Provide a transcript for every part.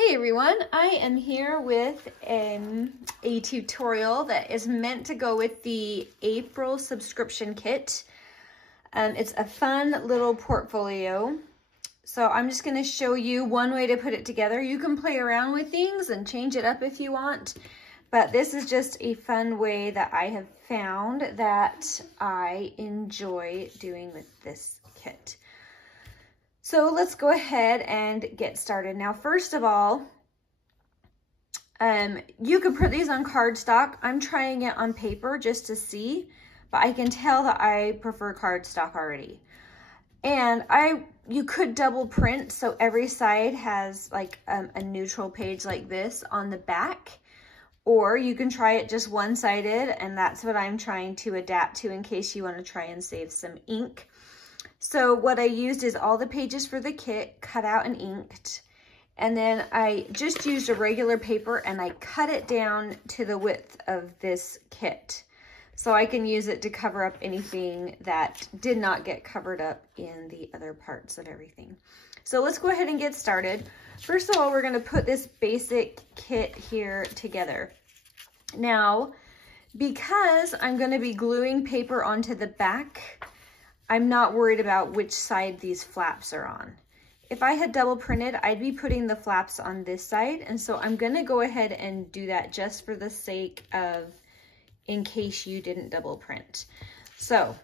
Hey everyone, I am here with a tutorial that is meant to go with the April subscription kit. It's a fun little portfolio. So I'm just going to show you one way to put it together. You can play around with things and change it up if you want, but this is just a fun way that I have found that I enjoy doing with this kit. So let's go ahead and get started. Now, first of all, you could put these on cardstock. I'm trying it on paper just to see, but I can tell that I prefer cardstock already. And you could double print, so every side has like a neutral page like this on the back, or you can try it just one-sided, and that's what I'm trying to adapt to in case you want to try and save some ink. So what I used is all the pages for the kit cut out and inked. And then I just used a regular paper and I cut it down to the width of this kit. So I can use it to cover up anything that did not get covered up in the other parts of everything. So let's go ahead and get started. First of all, we're gonna put this basic kit here together. Now, because I'm gonna be gluing paper onto the back, I'm not worried about which side these flaps are on. If I had double printed, I'd be putting the flaps on this side. And so I'm gonna go ahead and do that just for the sake of, in case you didn't double print. So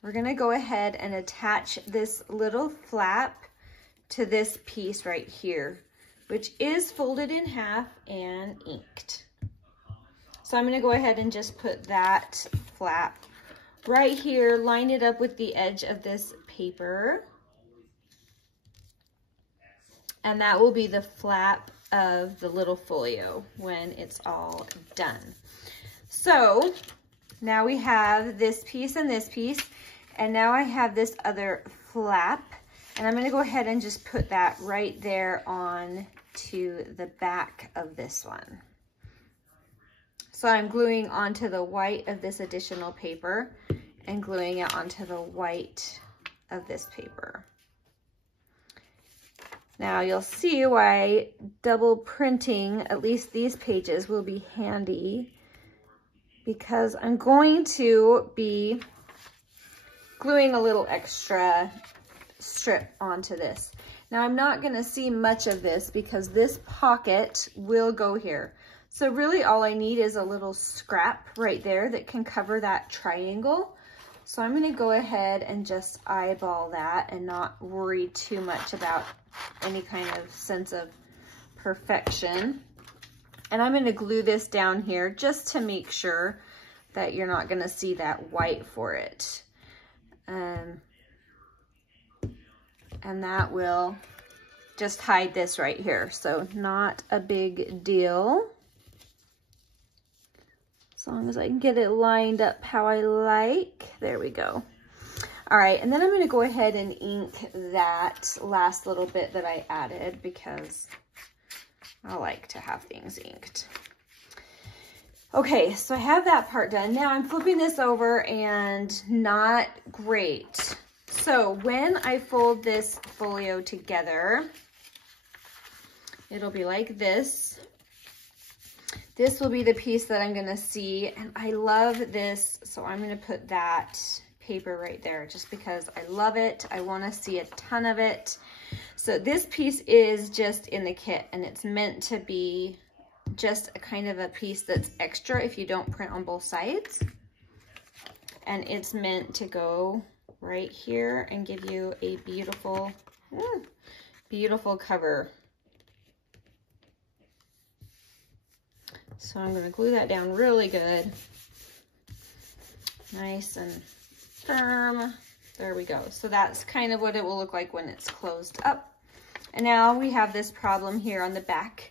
we're gonna go ahead and attach this little flap to this piece right here, which is folded in half and inked. So I'm gonna go ahead and just put that flap right here, line it up with the edge of this paper. And that will be the flap of the little folio when it's all done. So now we have this piece and this piece, and now I have this other flap, and I'm gonna go ahead and just put that right there on to the back of this one. So I'm gluing onto the white of this additional paper and gluing it onto the white of this paper. Now you'll see why double printing at least these pages will be handy, because I'm going to be gluing a little extra strip onto this. Now I'm not gonna see much of this because this pocket will go here. So really all I need is a little scrap right there that can cover that triangle. So I'm gonna go ahead and just eyeball that and not worry too much about any kind of sense of perfection. And I'm gonna glue this down here just to make sure that you're not gonna see that white for it. And that will just hide this right here. So not a big deal. As long as I can get it lined up how I like. There we go. All right, and then I'm gonna go ahead and ink that last little bit that I added because I like to have things inked. Okay, so I have that part done. Now I'm flipping this over and not great. So when I fold this folio together, it'll be like this. This will be the piece that I'm gonna see, and I love this, so I'm gonna put that paper right there just because I love it. I wanna see a ton of it. So this piece is just in the kit, and it's meant to be just a kind of a piece that's extra if you don't print on both sides. And it's meant to go right here and give you a beautiful, beautiful cover. So I'm gonna glue that down really good. Nice and firm. There we go. So that's kind of what it will look like when it's closed up. And now we have this problem here on the back,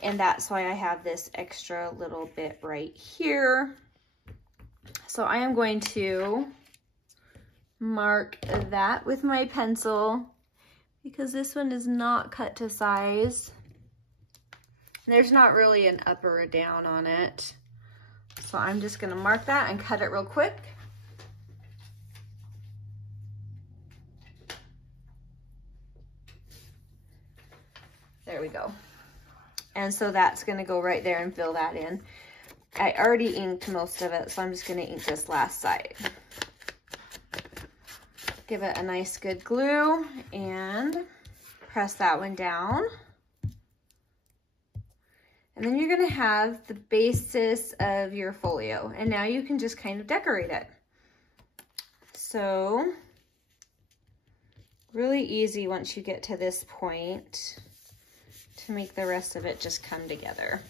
and that's why I have this extra little bit right here. So I am going to mark that with my pencil because this one is not cut to size. There's not really an up or a down on it. So I'm just gonna mark that and cut it real quick. There we go. And so that's gonna go right there and fill that in. I already inked most of it, so I'm just gonna ink this last side. Give it a nice good glue and press that one down. And then you're gonna have the basis of your folio. And now you can just kind of decorate it. So, really easy once you get to this point to make the rest of it just come together.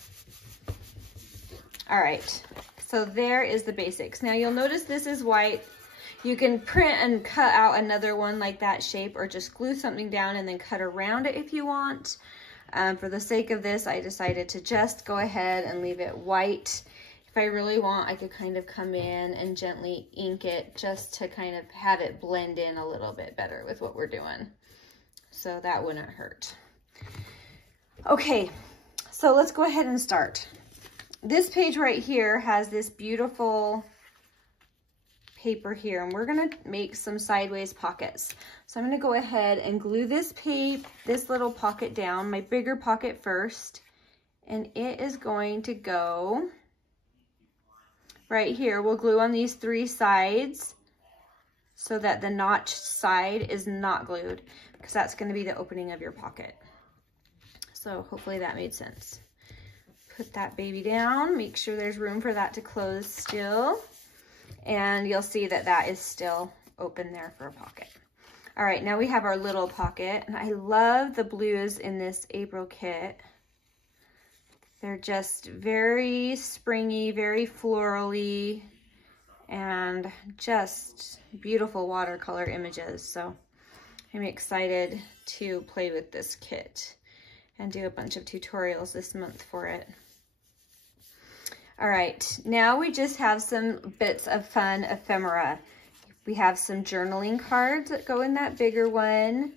All right, so there is the basics. Now you'll notice this is white. You can print and cut out another one like that shape, or just glue something down and then cut around it if you want. For the sake of this, I decided to just go ahead and leave it white. If I really want, I could kind of come in and gently ink it just to kind of have it blend in a little bit better with what we're doing. So that wouldn't hurt. Okay, so let's go ahead and start. This page right here has this beautiful paper here, and we're gonna make some sideways pockets. So I'm gonna go ahead and glue this little pocket down, my bigger pocket first, and it is going to go right here. We'll glue on these 3 sides so that the notched side is not glued, because that's gonna be the opening of your pocket. So hopefully that made sense. Put that baby down, make sure there's room for that to close still. And you'll see that that is still open there for a pocket. All right, now we have our little pocket, and I love the blues in this April kit. They're just very springy, very florally, and just beautiful watercolor images. So I'm excited to play with this kit and do a bunch of tutorials this month for it. All right, now we just have some bits of fun ephemera. We have some journaling cards that go in that bigger one.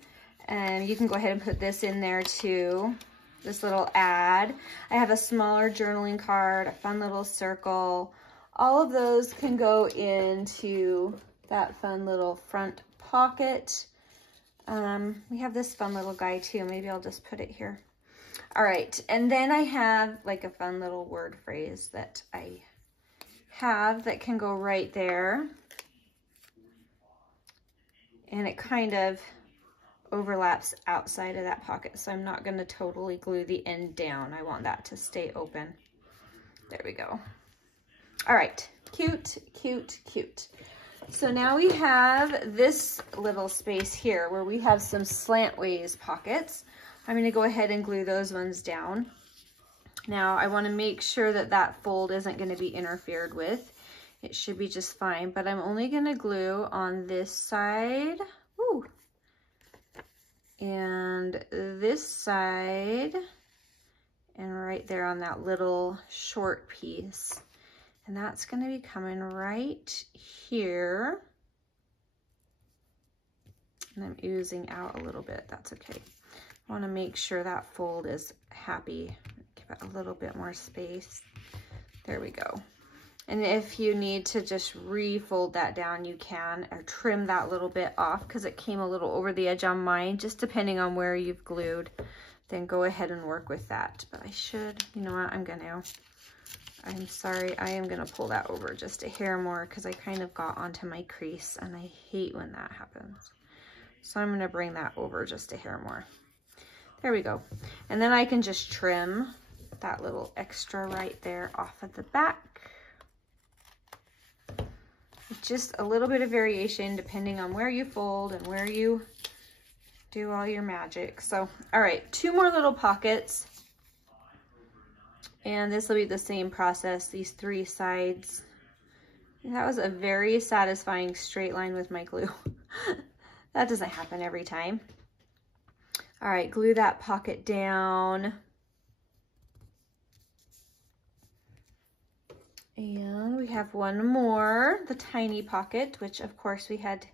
And you can go ahead and put this in there too, this little ad. I have a smaller journaling card, a fun little circle. All of those can go into that fun little front pocket. We have this fun little guy too. Maybe I'll just put it here. All right, and then I have like a fun little word phrase that I have that can go right there. And it kind of overlaps outside of that pocket, so I'm not gonna totally glue the end down. I want that to stay open. There we go. All right, cute, cute, cute. So now we have this little space here where we have some slantways pockets. I'm going to go ahead and glue those ones down. Now I want to make sure that that fold isn't going to be interfered with. It should be just fine, but I'm only going to glue on this side. Ooh. And this side, and right there on that little short piece. And that's going to be coming right here. And I'm oozing out a little bit. That's okay. I want to make sure that fold is happy. Give it a little bit more space. There we go. And if you need to just refold that down, you can, or trim that little bit off because it came a little over the edge on mine, just depending on where you've glued. Then go ahead and work with that. But I should, you know what, I'm sorry, I am gonna pull that over just a hair more because I kind of got onto my crease and I hate when that happens. So I'm gonna bring that over just a hair more. There we go. And then I can just trim that little extra right there off of the back. Just a little bit of variation depending on where you fold and where you do all your magic. So, all right, 2 more little pockets. And this will be the same process, these 3 sides. And that was a very satisfying straight line with my glue. That doesn't happen every time. All right, glue that pocket down. And we have one more, the tiny pocket, which of course we had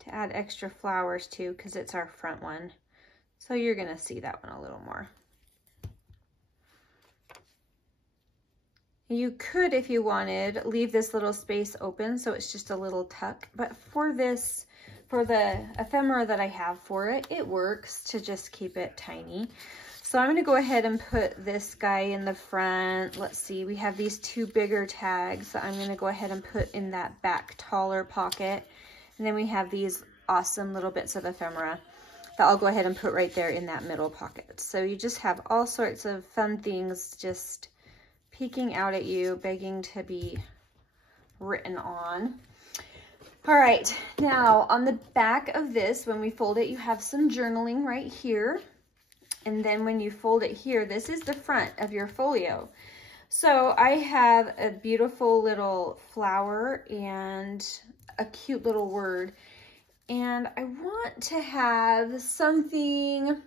to add extra flowers to because it's our front one. So you're gonna see that one a little more. You could, if you wanted, leave this little space open so it's just a little tuck, but for this, for the ephemera that I have for it, it works to just keep it tiny. So I'm gonna go ahead and put this guy in the front. Let's see, we have these two bigger tags that I'm gonna go ahead and put in that back taller pocket. And then we have these awesome little bits of ephemera that I'll go ahead and put right there in that middle pocket. So you just have all sorts of fun things just peeking out at you, begging to be written on. All right, now on the back of this, when we fold it, you have some journaling right here. And then when you fold it here, this is the front of your folio. So I have a beautiful little flower and a cute little word. And I want to have something,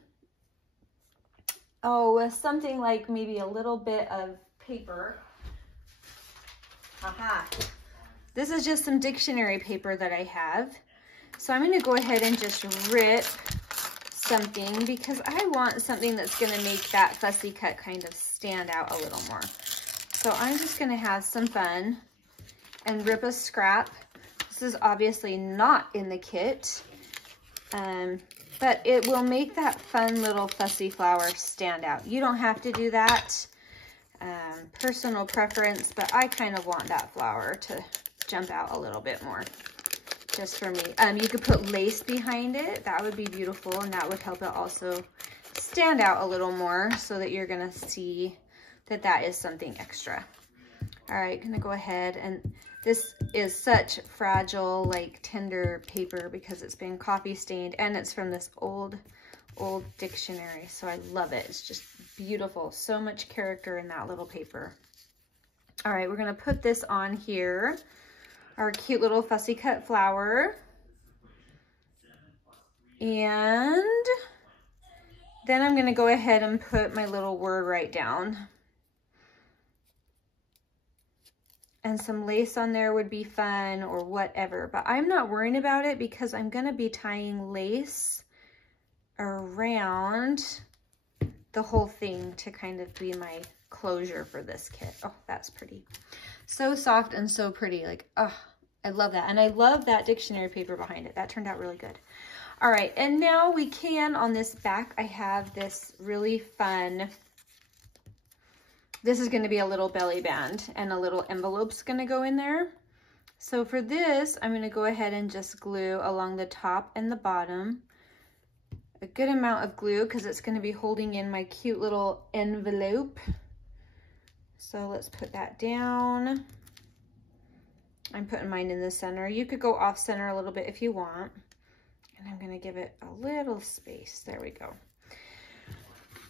something like maybe a little bit of paper. Aha. This is just some dictionary paper that I have. So I'm going to go ahead and just rip something because I want something that's going to make that fussy cut kind of stand out a little more. So I'm just going to have some fun and rip a scrap. This is obviously not in the kit, but it will make that fun little fussy flower stand out. You don't have to do that, personal preference, but I kind of want that flower to jump out a little bit more. Just for me. You could put lace behind it. That would be beautiful, and that would help it also stand out a little more so that you're gonna see that that is something extra. All right, gonna go ahead, and this is such fragile, like tender paper because it's been coffee stained and it's from this old dictionary. So I love it. It's just beautiful. So much character in that little paper. All right, we're gonna put this on here. Our cute little fussy cut flower. And then I'm gonna go ahead and put my little word right down. And some lace on there would be fun or whatever, but I'm not worrying about it because I'm gonna be tying lace around the whole thing to kind of be my closure for this kit. Oh, that's pretty. So soft and so pretty. Like, oh, I love that. And I love that dictionary paper behind it. That turned out really good. All right, and now we can, on this back, I have this really fun, this is gonna be a little belly band and a little envelope's gonna go in there. So for this, I'm gonna go ahead and just glue along the top and the bottom. A good amount of glue because it's gonna be holding in my cute little envelope. So let's put that down. I'm putting mine in the center. You could go off center a little bit if you want. And I'm gonna give it a little space. There we go.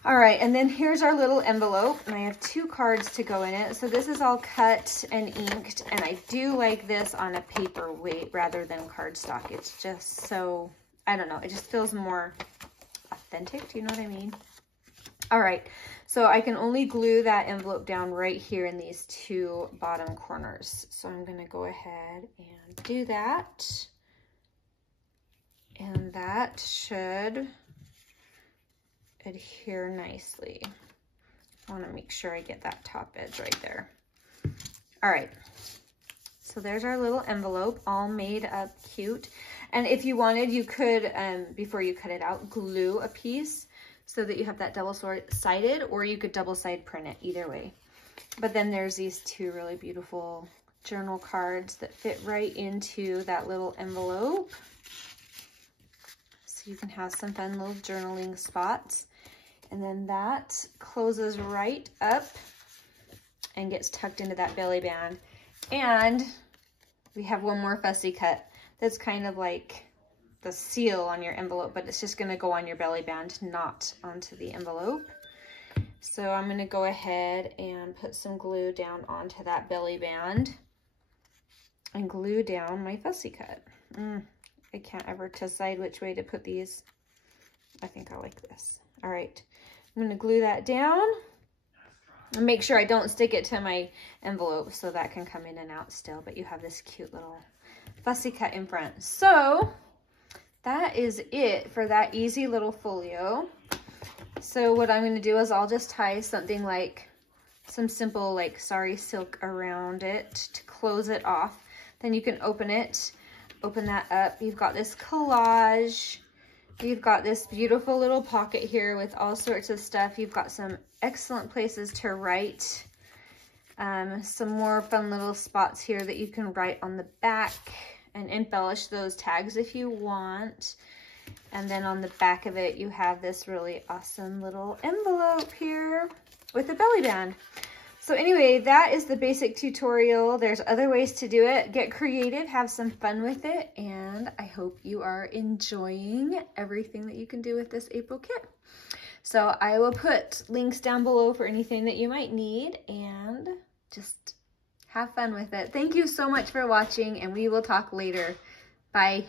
All right, and then here's our little envelope, and I have 2 cards to go in it. So this is all cut and inked, and I do like this on a paperweight rather than cardstock. It's just so, I don't know, it just feels more authentic. Do you know what I mean? All right, so I can only glue that envelope down right here in these 2 bottom corners. So I'm gonna go ahead and do that. And that should adhere nicely. I wanna make sure I get that top edge right there. All right, so there's our little envelope all made up cute. And if you wanted, you could, before you cut it out, glue a piece so that you have that double-sided, or you could double-side print it, either way. But then there's these 2 really beautiful journal cards that fit right into that little envelope. So you can have some fun little journaling spots. And then that closes right up and gets tucked into that belly band. And we have one more fussy cut that's kind of like the seal on your envelope, but it's just gonna go on your belly band, not onto the envelope. So I'm gonna go ahead and put some glue down onto that belly band and glue down my fussy cut. I can't ever decide which way to put these. I think I like this. All right, I'm gonna glue that down and make sure I don't stick it to my envelope so that can come in and out still, but you have this cute little fussy cut in front. So that is it for that easy little folio. So what I'm gonna do is I'll just tie something like some simple like sari silk around it to close it off. Then you can open it, open that up. You've got this collage You've got this beautiful little pocket here with all sorts of stuff. You've got some excellent places to write. Some more fun little spots here that you can write on the back and embellish those tags if you want. And then on the back of it, you have this really awesome little envelope here with a belly band. So anyway, that is the basic tutorial. There's other ways to do it. Get creative, have some fun with it, and I hope you are enjoying everything that you can do with this April kit. So I will put links down below for anything that you might need, and just have fun with it. Thank you so much for watching, and we will talk later. Bye.